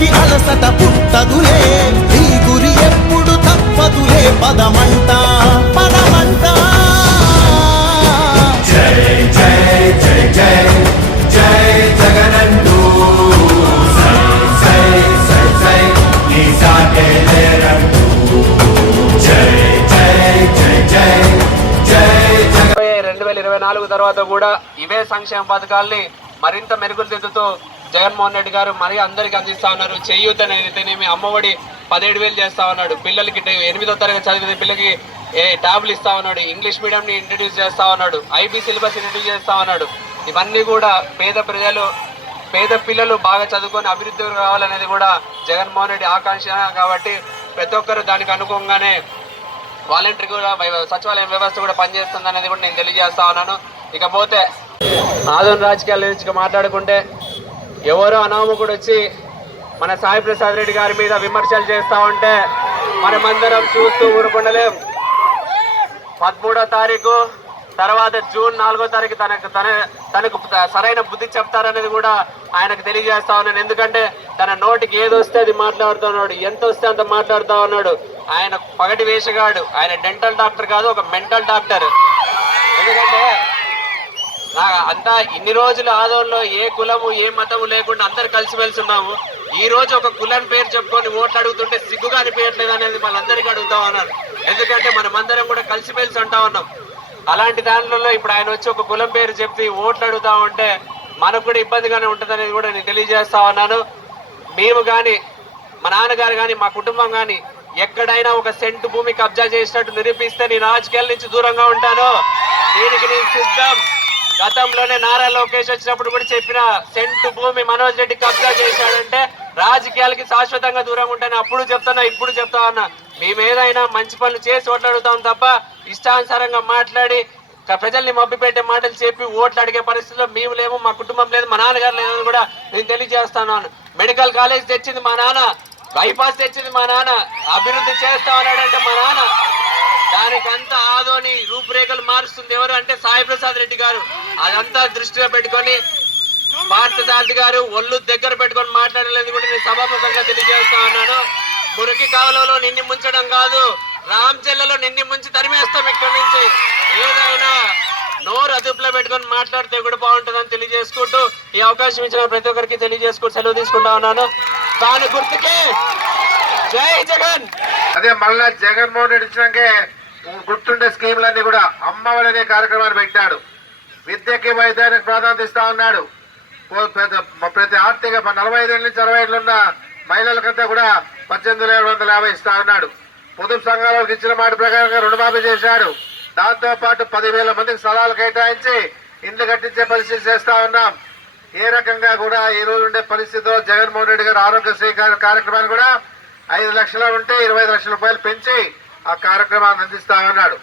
అడుగుకి అలసట పుట్టదులే. నీ గురి ఎప్పుడు తప్పదులే. పదమంట పదమంట. రెండు వేల ఇరవై నాలుగు తర్వాత కూడా ఇవే సంక్షేమ పథకాల్ని మరింత మెరుగులు దిద్దుతూ జగన్మోహన్ రెడ్డి గారు మరీ అందరికి అందిస్తా ఉన్నారు. చేయూత అయితేనేమి అమ్మఒడి పదిహేడు వేలు చేస్తా ఉన్నాడు. పిల్లలకి ఎనిమిదో తరగతి చదివిన పిల్లలకి ఏ ట్యాబ్లు ఇస్తా ఉన్నాడు. ఇంగ్లీష్ మీడియంని ఇంట్రడ్యూస్ చేస్తా ఉన్నాడు. ఐబీ సిలబస్ ఇంట్రడ్యూస్ చేస్తా ఉన్నాడు. ఇవన్నీ కూడా పేద ప్రజలు పేద పిల్లలు బాగా చదువుకొని అభివృద్ధి కావాలనేది కూడా జగన్మోహన్ రెడ్డి ఆకాంక్ష కాబట్టి ప్రతి ఒక్కరు దానికి అనుగుణంగానే వాలంటరీ కూడా సచివాలయం వ్యవస్థ కూడా పనిచేస్తుంది అనేది కూడా నేను తెలియజేస్తా ఉన్నాను. ఇకపోతే ఆదోన్ రాజకీయాల నుంచి మాట్లాడుకుంటే ఎవరో అనామకుడు వచ్చి మన సాయి ప్రసాద్ రెడ్డి గారి మీద విమర్శలు చేస్తూ ఉంటే మనమందరం చూస్తూ ఊరుకుండలేం. పదమూడో తారీఖు తర్వాత జూన్ నాలుగో తారీఖు తనకు తన తనకు సరైన బుద్ధి చెప్తారనేది కూడా ఆయనకు తెలియజేస్తా ఉన్నాను. ఎందుకంటే తన నోటికి ఏది వస్తే అది మాట్లాడుతూ ఉన్నాడు. ఎంత వస్తే అంత మాట్లాడుతూ ఉన్నాడు. ఆయన పగటి వేషగాడు. ఆయన డెంటల్ డాక్టర్ కాదు ఒక మెంటల్ డాక్టర్. ఎందుకంటే అంతా ఇన్ని రోజులు ఆదోళనలో ఏ కులము ఏ మతము లేకుండా అందరు కలిసిమెలిసి ఉన్నాము. ఈ రోజు ఒక కులం పేరు చెప్పుకొని ఓట్లు అడుగుతుంటే సిగ్గుగా అనిపించట్లేదు అనేది వాళ్ళందరికీ అడుగుతా ఉన్నాను. ఎందుకంటే మనమందరం కూడా కలిసిమెలిసి ఉంటా ఉన్నాం. అలాంటి దానిలో ఇప్పుడు ఆయన వచ్చి ఒక కులం పేరు చెప్తే ఓట్లు అడుగుతా ఉంటే మనకు కూడా ఇబ్బందిగానే ఉంటుంది అనేది కూడా నేను తెలియజేస్తా ఉన్నాను. మేము కానీ మా నాన్నగారు కానీ మా కుటుంబం కానీ ఎక్కడైనా ఒక సెంటు భూమి కబ్జా చేసినట్టు నిరూపిస్తే నేను రాజకీయాల నుంచి దూరంగా ఉంటాను. దీనికి నేను సిద్ధం. గతంలోనే నారా లోకేష్ వచ్చినప్పుడు కూడా చెప్పిన సెంటు భూమి మనోజ్ రెడ్డి కబ్జా చేశాడంటే రాజకీయాలకి శాశ్వతంగా దూరంగా ఉంటాను అప్పుడు చెప్తున్నా ఇప్పుడు చెప్తా ఉన్నా మేమేదైనా మంచి పనులు చేసి ఓట్లాడుతాం తప్ప ఇష్టానుసారంగా మాట్లాడి ప్రజల్ని మభ్యపెట్టే మాటలు చెప్పి ఓట్లు అడిగే పరిస్థితిలో మేము లేము మా కుటుంబం లేదు మా నాన్నగారు లేదని కూడా నేను తెలియజేస్తున్నాను మెడికల్ కాలేజ్ తెచ్చింది మా నాన్న బైపాస్ తెచ్చింది మా నాన్న అభివృద్ధి చేస్తా ఉన్నాడంటే మా నాన్న దానికంతా రూపురేఖలు మారుస్తుంది ఎవరు అంటే సాయి ప్రసాద్ రెడ్డి గారు. అదంతా దృష్టిలో పెట్టుకొని పార్థసారథి గారు ఒళ్ళు దగ్గర పెట్టుకొని మాట్లాడలేదు కూడా నేను సభాముఖంగా తెలియజేస్తా ఉన్నాను. మురికి కావలలో నిన్ని ముంచడం కాదు రామ్ రామచెల్లలో నిన్ని ముంచి తరిమేస్తాం ఇక్కడి నుంచి. ఏదైనా నోరు అదుపులో పెట్టుకొని మాట్లాడితే కూడా బాగుంటుందని తెలియజేసుకుంటూ ఈ అవకాశం ఇచ్చిన ప్రతి ఒక్కరికి తెలియజేసుకుంటూ సెలవు తీసుకుంటా ఉన్నాను. తాను గుర్తుకే. జై జగన్. అదే మళ్ళా జగన్మోహన్ రెడ్డి ఇచ్చినాకే గుర్తుండే స్కీములన్నీ కూడా అమ్మఒడి అనే కార్యక్రమాన్ని పెట్టాడు విద్యకి వైద్యానికి ప్రాధాన్యత ఇస్తా ఉన్నాడు. పెద్ద- ప్రతి ఆర్థిక నలభై ఐదు నుంచి అరవై ఏళ్ళు ఉన్న మహిళలకంతా కూడా పద్దెనిమిది వేల ఏడు వందల యాభై ఇస్తా ఉన్నాడు. పొదుపు సంఘాలకు ఇచ్చిన మాట ప్రకారంగా రుణమాఫీ చేశాడు. దాంతో పాటు పదివేల మందికి స్థలాలు కేటాయించి ఇండ్లు కట్టించే పరిస్థితి చేస్తా ఉన్నాం. ఏ రకంగా కూడా ఈ రోజు ఉండే పరిస్థితిలో జగన్మోహన్ రెడ్డి గారు ఆరోగ్యశ్రీ కార్యక్రమాన్ని కూడా ఐదు లక్షలు ఉంటే ఇరవై లక్షల రూపాయలు పెంచి ఆ కార్యక్రమాన్ని అందిస్తా ఉన్నాడు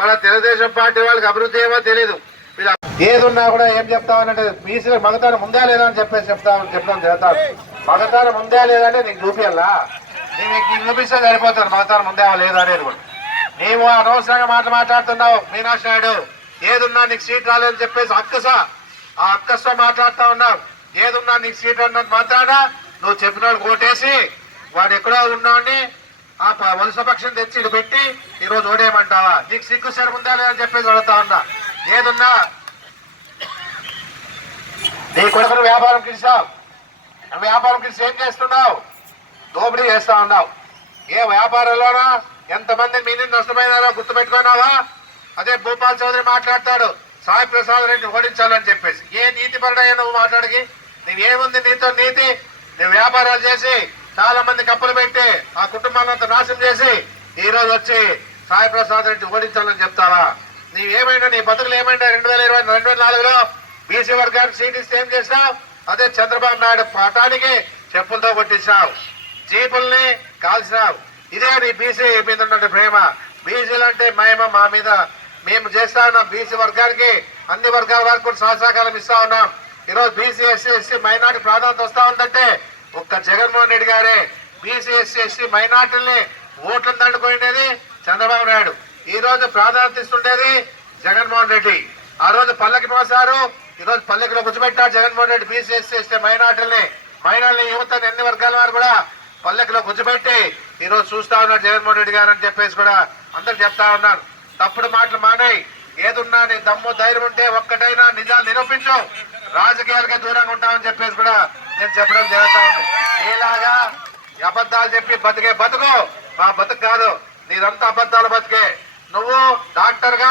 మన తెలుగుదేశం పార్టీ వాళ్ళకి అభివృద్ధి ఏమో తెలియదు ఏదున్నా కూడా ఏం చెప్తామనంటే బీసీలకు మగతానం ఉందా లేదా అని చెప్పేసి చెప్తామని చెప్తాను చెప్తాను మగతానం ఉందా లేదా అంటే నీకు చూపియాలా నేను నీకు చూపిస్తే సరిపోతాను మగతానం ఉందా లేదా అనేది కూడా. నీవు అనవసరంగా మాట మాట్లాడుతున్నావు మీనాక్షి నాయుడు. ఏదున్నా నీకు సీట్ రాలేదని చెప్పేసి అక్కసా ఆ అక్కసతో మాట్లాడుతా ఉన్నావు. ఏదున్నా నీకు సీట్ అన్నది మాట్లాడా నువ్వు చెప్పిన వాడికి ఓటేసి వాడు ఎక్కడో ఉన్నాడిని ఆ ప- వలస పక్షం తెచ్చి ఇటు పెట్టి ఈరోజు ఓడేయమంటావా? నీకు సిగ్గు సరి ఉందా లేదని చెప్పేసి అడుగుతా ఉన్నా. ఏదున్నా? నీ కొడుకును వ్యాపారం కిడిసావు వ్యాపారం కిడిసి ఏం చేస్తున్నావు? దోపిడీ చేస్తా ఉన్నావు. ఏ వ్యాపారంలోనా? ఎంతమంది మీ నుండి నష్టపోయినారో గుర్తుపెట్టుకున్నావా? అదే భూపాల్ చౌదరి మాట్లాడతాడు. సాయి ప్రసాద్ రెడ్డి ఓడించాలని చెప్పేసి. ఏ నీతి పరుడయ్యా నువ్వు మాట్లాడికి? నీవేముంది నీతో నీతి? నువ్వు వ్యాపారాలు చేసి చాలా మంది కప్పులు పెట్టి ఆ కుటుంబాలంతా నాశనం చేసి ఈ రోజు వచ్చి సాయి ప్రసాద్ రెడ్డి ఓడించాలని చెప్తావా నీవేమైనా నీ బతుకులు ఏమైనా రెండు వేల ఇరవై రెండు వేల నాలుగులో బీసీ వర్గానికి సీట్ ఇస్తే ఏం చేసినావు? అదే చంద్రబాబు నాయుడు పటానికి చెప్పులతో కొట్టించావు జీపుల్ని కాల్చినావు. ఇదే నీ బీసీ మీద ఉన్న ప్రేమ. బీసీలు అంటే మేము మా మీద. మేము చేస్తా ఉన్నాం బీసీ వర్గానికి. అన్ని వర్గాల వరకు కూడా సహసహకారం ఇస్తా ఉన్నాం. ఈరోజు బీసీ ఎస్సీ ఎస్సీ మైనార్టీ ప్రాధాన్యత వస్తా ఉందంటే ఒక్క జగన్మోహన్ రెడ్డి గారే బీసీ ఎస్సీ ఎస్సీ మైనార్టీల్ని ఓట్లను దండుకునేది చంద్రబాబు నాయుడు. ఈ రోజు ప్రాధాన్యత ఇస్తుండేది జగన్మోహన్ రెడ్డి. ఆ రోజు పల్లకి మోసారు ఈ రోజు పల్లెకిలో కూర్చోబెట్టారు Jaganmohan Reddy BC SC ST మైనార్టీల్ని. Minority యువతని అన్ని వర్గాల వారు కూడా పల్లెకిలో కూర్చోబెట్టి ఈ రోజు చూస్తా ఉన్నారు జగన్మోహన్ రెడ్డి గారు అని చెప్పేసి కూడా అందరు చెప్తా ఉన్నారు. తప్పుడు మాటలు మానేయి. ఏదున్నా నీ దమ్ము ధైర్యం ఉంటే ఒక్కటైనా నిరూపించు. రాజకీయాలకే దూరంగా ఉంటామని చెప్పేసి కూడా నేను చెప్పడం జరుగుతా ఉంది. నీలాగా అబద్ధాలు చెప్పి బతికే బతుకు మా బతుకు కాదు. నీదంతా అబద్ధాలు బతికే. నువ్వు డాక్టర్గా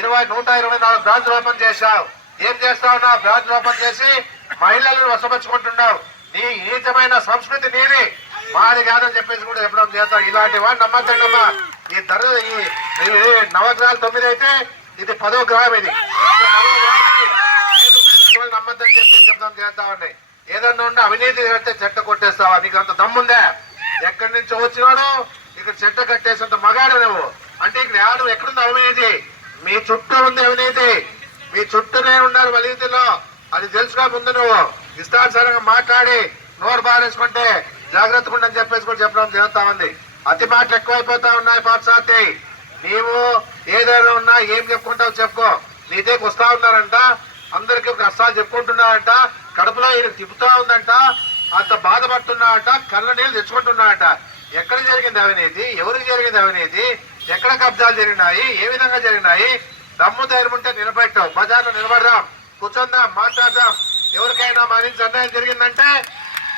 ఇరవై నూట ఇరవై నాలుగు బ్రాంచ్లు ఓపెన్ చేశావు. ఏం చేస్తావు నా బ్రాంచ్లు ఓపెన్ చేసి మహిళలను వసపరుచుకుంటున్నావు నీ నీచమైన సంస్కృతి నీది. మాది కాదని చెప్పేసి కూడా చెప్పడం చేస్తాం ఇలాంటి వాడు నమ్మద్దమ్మా ఈ ధర ఈ ఈ నవగ్రహాలు తొమ్మిది అయితే ఇది పదో గ్రహం ఇది. అని చెప్పి శబ్దం చేస్తా ఉన్నాయి ఏదన్నా ఉంటే అవినీతి కడితే చెట్ట కొట్టేస్తావా? నీకు అంత దమ్ముందే? ఎక్కడి నుంచి వచ్చినాడు? ఇక్కడ చెట్ట కట్టేసినంత మగాడు నువ్వు. అంటే ఇక్కడ ఎవరు ఎక్కడుంది అవినీతి? మీ చుట్టూ ఉంది అవినీతి. మీ చుట్టూనే ఉన్నారు అవినీతిలో. అది తెలుసుకో ముందు నువ్వు ఇష్టానుసారంగా మాట్లాడి నోరు బారేసుకుంటే జాగ్రత్తగా ఉండని చెప్పేసి కూడా చెప్పడం జరుగుతా ఉంది. అతి మాటలు ఎక్కువైపోతా ఉన్నాయి పాఠశాతి నీవు ఏదైనా ఉన్నా ఏం చెప్పుకుంటావు చెప్పుకో. నీ దగ్గరికి వస్తా ఉన్నారంట. అందరికీ కష్టాలు చెప్పుకుంటున్నాడంట కడుపులో ఈయన తిప్పుతా ఉందంట అంత బాధపడుతున్నాడట కళ్ళ నీళ్ళు తెచ్చుకుంటున్నాడట. ఎక్కడ జరిగింది అవినీతి? ఎవరికి జరిగింది అవినీతి? ఎక్కడ కబ్జాలు జరిగినాయి? ఏ విధంగా జరిగినాయి? దమ్ము ధైర్యం ఉంటే నిలబెట్టావు. బజార్లో నిలబడదాం. కూర్చొందాం మాట్లాడదాం. ఎవరికైనా మా నుంచి అన్యాయం జరిగిందంటే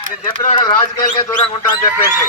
నేను చెప్పినా కదా రాజకీయాలకే దూరంగా ఉంటా అని చెప్పేసి.